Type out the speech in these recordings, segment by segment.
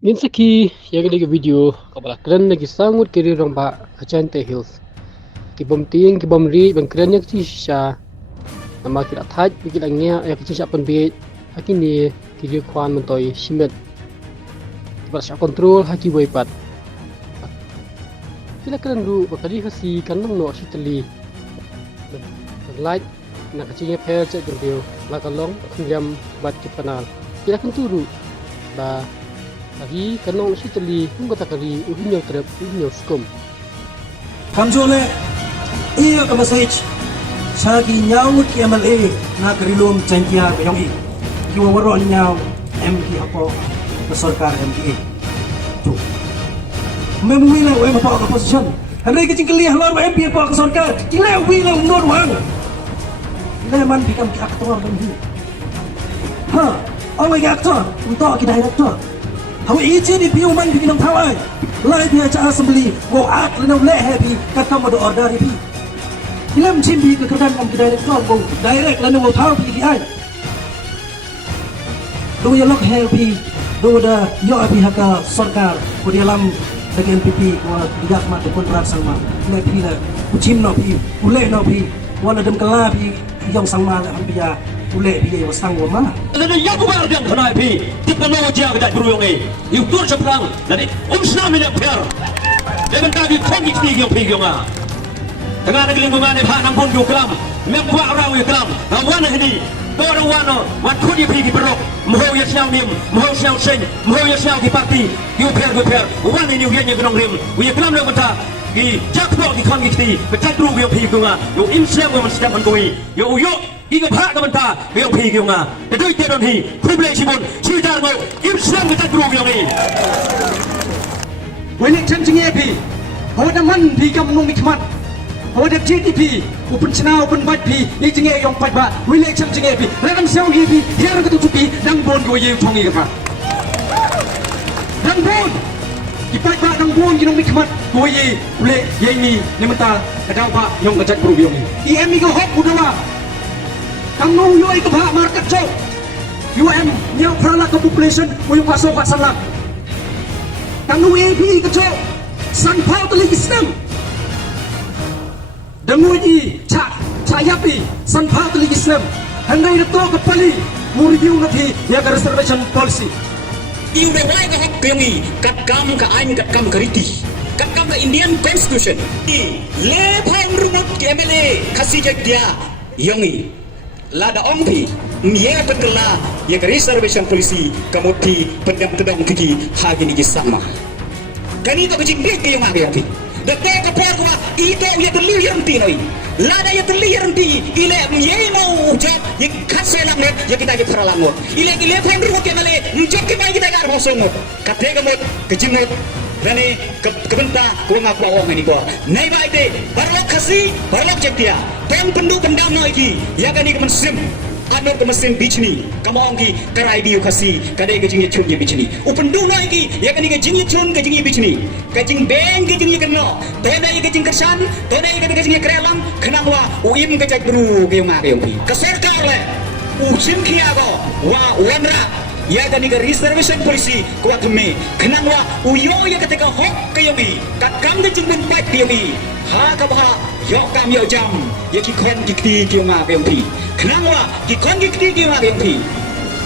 Minsa ki yaga video kabala keren lagi sangut kiri rong ba Achante Hills. Ki bom tiing ki bom ri bang keren yak ci sha. Nama ki athaj ki langnya yak ci sha pon bi akini ki ri kwan mentoi simet. Ki ba sha control haki boipat. Kila keren ru bakali hasi kanang no si teli. Light nak kecinya pair cek video la kalong jam bat ki panal. Kila kan turu ba Lagi kanong si tali kung kata kali uhinyo trap uhinyo skum. Kamjole iya ka message sa ginyawut ki MLA na karilom cengkia bayong i. Yung waro nyaw MP ako sa sarkar MPA. Tu. Memuwi na uwi pa ka posisyon. Hanay ka cingkali halor ba MP ako sa sarkar. Kila uwi na unod wang. Kila man bikam ki aktor dan hi. Ha, away aktor untuk ki director. Hau ije di piu man bikin ang tawai. Lai dia ca assembly go at lenau le happy kat kam do order pi. Ilam chimbi ke kedan kam director go direct lenau thau pi ki ai. Do ya lok happy do da yo api haka sarkar ko di alam dengan MPP ko digas ma de kontrak sama. Le pi la uchim no pi ule no pi wala dem kala pi yang sama la ampia ule dia wasang wa ma. Lada yang kubar yang kenai pi teknologi yang kita beruyung ini. Yang tur seperang lada senam ini per. Dengan tadi teknik tinggi yang pi yang dengan negeri mana pak nampun dua kelam, membuat orang yang kelam. Awan ini orang wan kuni pi di berok. Mohon ya siang nim, mohon siang sen, mohon ya siang di parti. Yu per. Wan ini yang kenong rim. Yu kelam yang mentah. Di jakpok di kon giti, betat dulu yang pi yang yu imsem yang sedang mengkoi. Yu Iga pak ka menta yang pi yang Doi te don hi privilege mon sidar mo imsem betat dulu yang ni. Wenek cengceng pi. Hoda man pi kam nong nikmat. Hoda GDP open china open bat pi ni jenge yang pat ba. Wenek cengceng pi. Rakam sew hi pi hiar ka tu pi dang bon go ye thong i ka. Dang bon. Ipat ba dang bon ginong nikmat go ye ule ye ni nementa kadaw ba yang kajat bro yang ni. IM go hok udawa. Kang nung yoy ka ba market show. UM niyo prala ka population mo yung pasok at salak. Kang nung AP ka show. San Pao tali Islam. Danguji cayapi San Pao tali Islam. Handai na to ka pali mo review na ti ya ka reservation policy. Iu de wai ka hak kayong kat kam ka ain kat kam kariti. Kat kam ka Indian Constitution. Le phang runot ki MLA kasi jag dia yongi. Lada ongpi niya pagkala ya reservation policy kamuti pendam kiki hagi ni sama kanito kajingge kayo mga kayo dete ka po ito ya terliyan tinoi lada ya terliyan ti ile niya no ujab ya kaselang net ya kita ya paralangot ile pemberi ko kemale njok ke mai kita gar hosong kate kamot kajingot dani kebenta ko ngaku awang ini ko nei baite barlok khasi barlok jektia pen pendu pendam no iki ya kani kemesim anu kemesim bichni kamong ki karai biu khasi kadai kejing chun ye bichni upendu no iki ya kani kejing chun kejing bichni kejing beng kejing kenno todai kejing kersan todai kejing krelang kenangwa uim kejak bru ke ma ke upi keserkar le usim kia ko wa wanra ya kani ke reservation policy kuat me kenangwa uyo ya ketika hok kayomi kat kam kejing ben pat kayomi ha ka ba yo kam yo jam ya ki kon ki ki ma ke upi kenangwa ki kon ki ki ma ke upi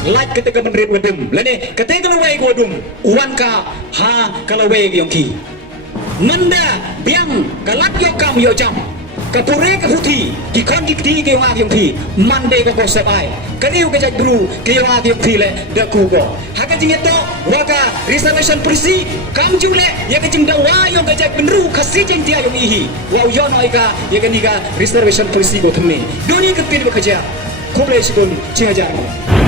like ketika menrit wedem lene ketika lawai ko dum uwan ka ha kalawai ke ki manda biang kalak yo kam yo jam kapure ka huti ki kon ki ke ma ke upi mande ko ko sabai kaniu ke jak bru ke ma ke upi le da ku go haka jingeto waka reservation policy kam jule ya ke jingda wa yo ke jak benru khasi jeng dia yo ihi wa yo no ika ya ke ni ka reservation policy go thme doni ke pin bekerja koble sikon 6000